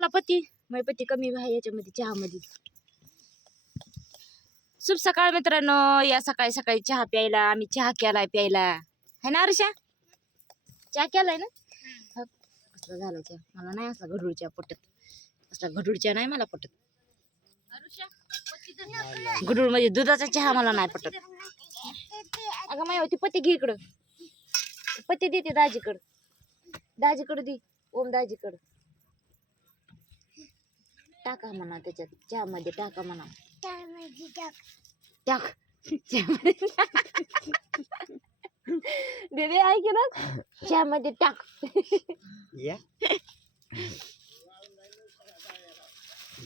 मला पती माझे पती कमी आहे याच्यामध्ये चहामध्ये. शुभ सकाळ मित्रांनो. या सकाळी सकाळी चहा प्यायला आम्ही चहा केलाय प्यायला है ना अर्षा? चहा केलाय ना? कसला झाला चहा? मला नाही असला गढूळ चहा पटत. असला गढूळ चहा नाही मला पटत. गढूळ म्हणजे दुधाचा चहा मला नाही पटत. अगं माय होती पती घे इकडं. पती देते दाजीकडं. दाजीकडं दे. ओम दाजीकडं टाका म्हणा त्याच्यात चहामध्ये टाका म्हणा. टाक दीदी ऐक ना चहामध्ये टाक. या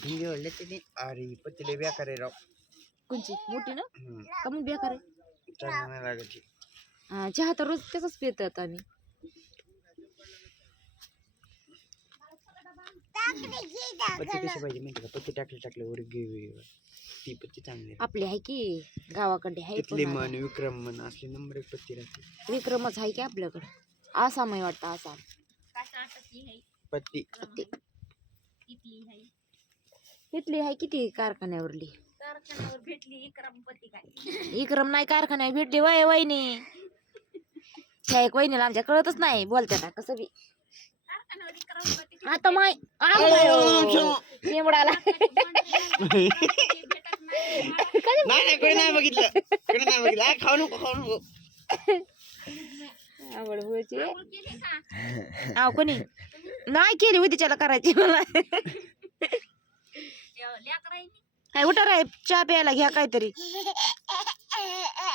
भिंगी ते अरे पत्तीले बेकार आहे राव. कोणची मोठी ना का मग बेकार आहे. चांगलं नाही लागत. चहा तर रोज त्याचाच पितात आम्ही. पत्ती कशी पाहिजे माहिती का? पत्ती टाकले वर ती पत्ती चांगली आपली आहे की गावाकडे आहे. तिथले मन विक्रम मन असली नंबर एक पत्ती राहते. विक्रमच आहे की आपल्याकडे. आसाम आहे वाटतं. आसाम पत्ती पत्ती इथली आहे किती कारखान्यावरली. भेटली इक्रम पत्ती काय विक्रम नाही कारखान्यावर भेटली. वय वहिनी ह्या एक वहिनीला आमच्या कळतच नाही बोलत्या कसं बी. आता माय शेंबडाला नाही कडे नाही बघितलं कडे नाही बघितलं. खाऊ नको आवड व्हायची. कोणी नाही केली होती त्याला करायची मला. काय उठा रे चहा प्यायला घ्या काहीतरी.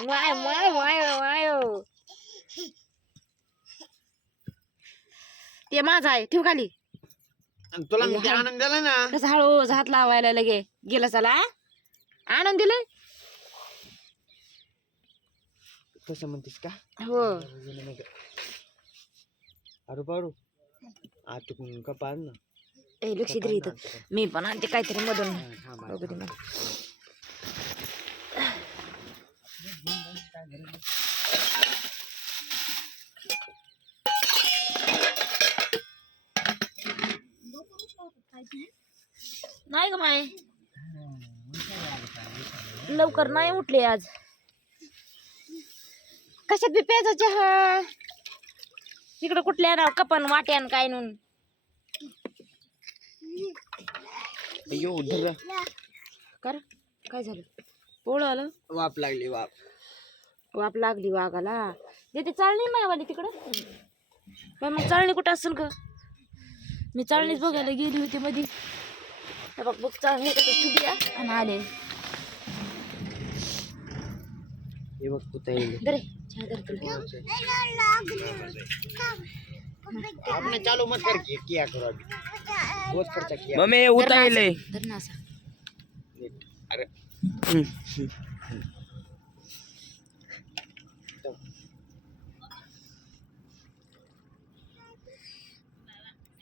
माय माय माय माय ते माझा आहे ठेव खाली. तुला मी आनंद दिला ना. कसं हळू हात लावायला लगे गेला चला आनंद दिलाय. कसं म्हणतेस का? हो अरे बारू आतून कपा ना. लक्ष दे इथं. मी पण आणते काहीतरी मधून. नाही ग माय लवकर नाही उठले आज. कशात बी प्यायचा चहा. तिकडं कुठल्या ना कपन वाट्यान काय नून. अयो धर कर काय झालं. पोळ आलं. वाप लागली वाप. वाप लागली वाघाला. ते चाळणी मायवाली तिकडं. पण मग चाळणी कुठं असेल ग. मी चाळणीच बघायला गेली होती मधी. बघ चाळणी आणि आले. हे बघ कुठे येईल. दरे चहा धर तुला. आपने चालू मत कर किया करो अभी. बहुत खर्चा किया. मम्मी उतारले धर ना असा. अरे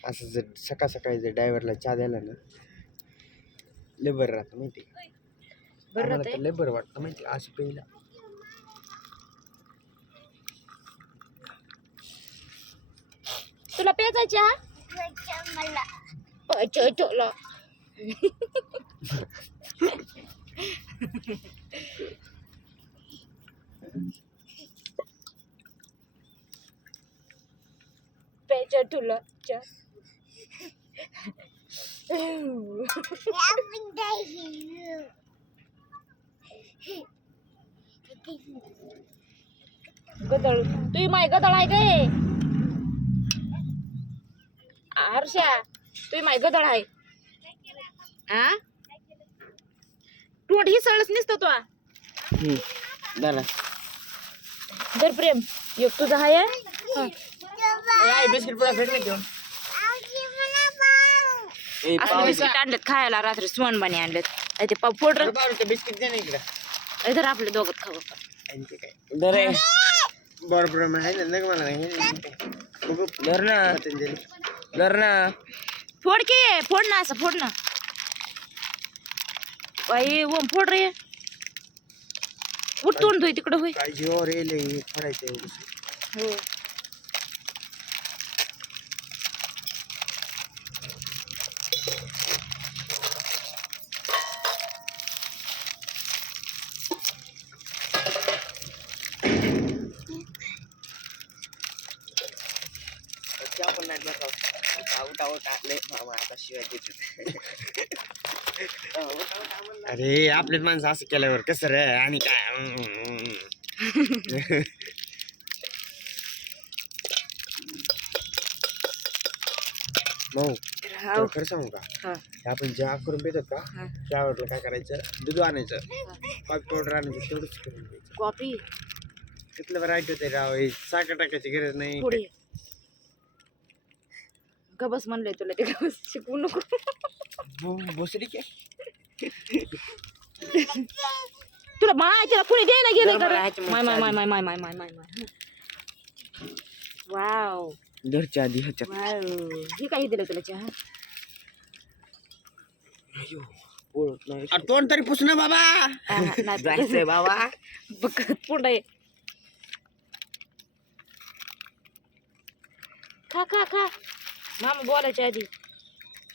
असं जर सकाळ सकाळी जर ड्रायव्हरला चहा द्यायला ना लय बरं राहतं माहिती. बरं मला राहतंय? तर लय बरं वाटतं माहिती असं पहिला. तुला प्यायचा चहा. अच्छा चला प्यायचा तुला चहा. गदळ तुही माय गदळ आहे काय. हर्षा तुही माय गदळ आहे. तोंड ही सळच नसतं तो. झाला दर प्रेम एक तुझा आहे. बिस्किट पुडा फेकले घेऊन. असं बिस्किट आणलेत खायला रात्री सोनबाने आणलेत. ते फोड बिस्किट दे ना इकडं. इधर आपले दोघत खाऊ. धरे बरोबर आहे ना मला धर ना धर ना. फोड की फोड ना असं फोड ना. बाई ओम फोड रे. उठतून तू तिकडं होय. काय जीवावर येईल फोडायचं. हो नाव टाकले मामा आता शिवाय देत अरे आपलेच माणसं असं केल्यावर कसं रे आणि काय मग तुला खरं सांगू का हा. हे आपण चहा करून पितात का हा. चहावरला काय करायचं दूध आणायचं कॉफी पावडर आणायचं तेवढंच करून द्यायचं कॉफी कितलं राईट होते राव हे साखर टाकायची गरज नाही पुढे गबस म्हणलंय तुला ते गबस शिकवू नको भोसडी काय तुला मायला पुढे द्यायला गेलं जरा का मला रे? ह्याच्या माय मागच्या माय माय माय माय माय माय माय वाव घरच्या आधी ह्याच्यात वाव हे काही दिलं तुला चहा ओळख नाही अरे तोंड तरी पुस ना बाबा नाही जायचंय बाबा बघ पुढे खा खा खा मामा बोलायच्या आधी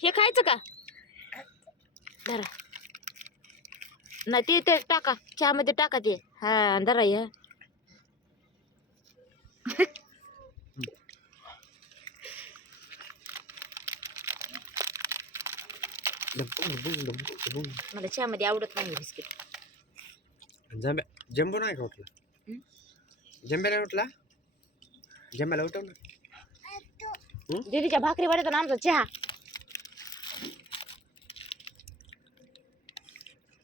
हे खायचं का धरा नाही ते टाका चहामध्ये टाका ते हा धरा या मला चहामध्ये आवडत नाही बिस्किट जम्बो नाही का उठला जम्ब्या नाही उठला जम्ब्याला उठव ना दीदीच्या भाकरी वाढत ना आमचा चहा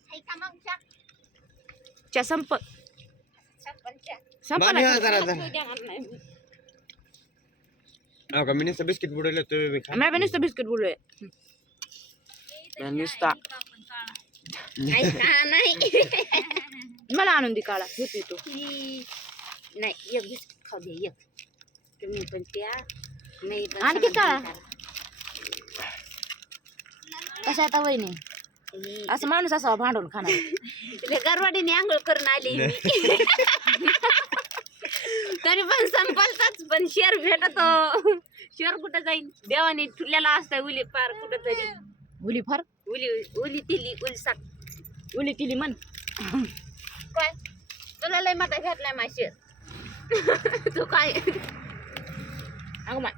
हाय का मग चहा? चहा संपला बांध ह्या जरा हो का मी नुसतं बिस्किट बुडवलं तुम्ही बी खा. मी पण नुसतं बिस्किट बोललोय नुसता हाय का नाही मला आणून दे काळा हे पितो नाही एक बिस्किट खाऊ दे एक तुम्ही पण त्या नाही पण आणखी सगळं काळा कशा आता वहिनी असं माणूस असावा भांडून खाणार तिला गरवाडीने आंघोळ करून आली मी तरी पण संपलताच पण शेर भेटतो शेर कुठं जाईल देवाने ठुल्याला असतं उली पार कुठं तरी उली फार उली उली तिली उलसाक उली तिली म्हण काय तुला लय माता घातलाय मा शेर तू काय अगं माय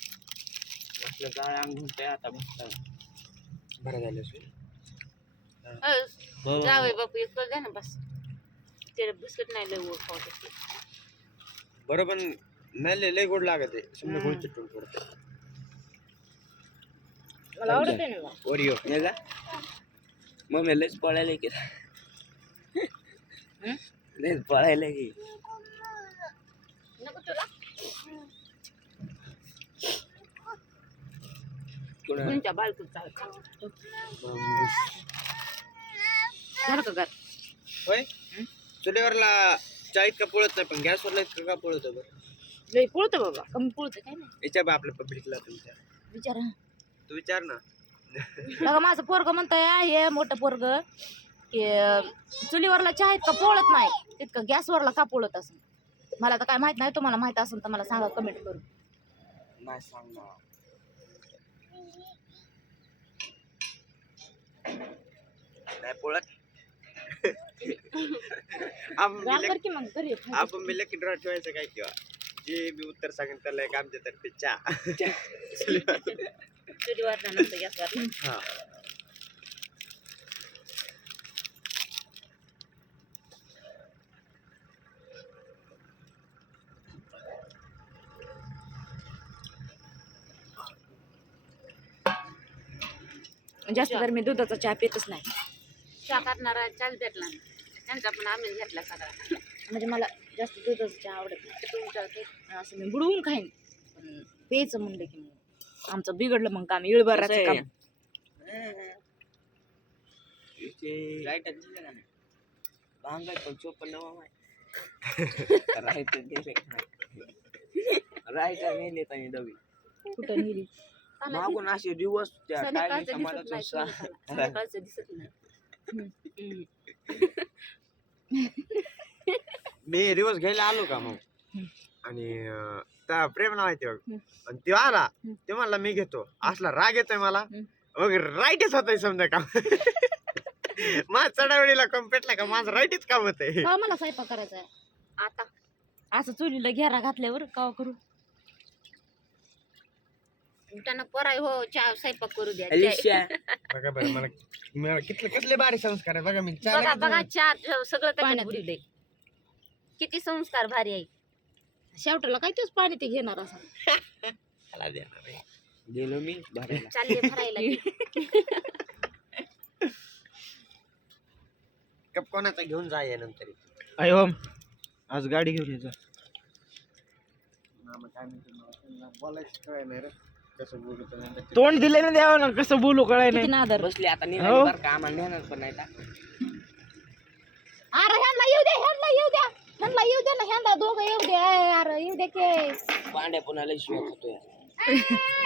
म्हटलं काय अंगून आता बघता बरं झालं असेल. जावे बापू एक द्या ना बस त्याला बिस्किट नाही लय ओढ खावत बरं पण नाही लय गोड लागत आहे समजा गोड चिटून पडतं मला आवडत नाही ना ओरिओ हे का मग लयच पळायला की लयच पळायला की नको तुला कुणा तुमच्या बायकोच झालं का घर होय चुलीवरला चहा इतका पळत नाही पण गॅसवरला इतकं का पळत बरं लय पुळतं बाबा कमी पुळतं काय नाही विचार बा आपल्या पब्लिकला तुमच्या विचारा तू विचार ना बघा माझं पोरग म्हणतंय हे मोठं पोरग की चुलीवरला चहा इतका पोळत नाही तितकं गॅसवरला का पोळत असं मला तर काय माहित नाही तुम्हाला माहित असेल तर मला सांगा कमेंट करून नाही सांगणार नाही पळत आपण राम बी कर की मग घरी लक- आपण बी लकी ड्रॉ ठेवायचं काय किंवा जे बी उत्तर सांगेल त्याला एक आमच्या तर्फे चहा चुलीवर नंतर गॅसवर हा जास्त तर मी दुधाचा चहा पितच नाही चहा करणारा चहाच भेटला नाही. त्यांचा पण आम्ही घेतला सगळा म्हणजे मला जास्त दुधाचा चहा आवडत नाही तुमच्या ते असं मी बुडवून खाईन पण प्यायचं म्हणलं की मग आमचं बिघडलं मग काम इळभराचं काम राईट भांगाय पण चोपन्न मामा राईट दिले राईट नेले आणि डबी कुठं नेली मागून असे दिवस त्या संध्याकाळचं टायमिंगचा मला दिसत नाही तो संध्याकाळचं दिसत नाही मी दिवस घ्यायला आलो का मग आणि त्या प्रेम नावायचे बघ आणि तो आला ते म्हणला मी घेतो असला राग येतोय मला मग राईटच होत समजा काम माझ चढावडीला कम पेटला का माझं राईटच काम होत का मला स्वयंपाक करायचा आहे आता असं चुलीला घेरा घातल्यावर कावा करू त्यांना पोराय हो चहा स्वयंपाक करू द्या अलिशा बघा बरं मला कितले कसले भारी संस्कार आहे बघा मी बघा बघा चहा सगळं त्याच्यात पाण्यात. बुडलंय किती संस्कार भारी आहे शेवटाला काय तेच पाणी ते घेणार असं त्याला देणार आहे. गेलो मी भरायला चालले भरायला कप कोणाचा घेऊन जा या नंतर अयो आज गाडी घेऊन यायचं बोलायचं कळलं नाही रे कसं बोलत तोंड दिले ना द्यावं ना कसं बोलू कळाय किती नाही नादर बसले आता निघाली हो. बरं का आम्हाला नेणार पण नाही का अरे ह्यांना येऊ द्या ह्यांना येऊ द्या ह्यांना येऊ द्या ना ह्यांना दोघं येऊ द्या अरे येऊ द्या के पांड्या पुन्हा लय शिवाय खातोय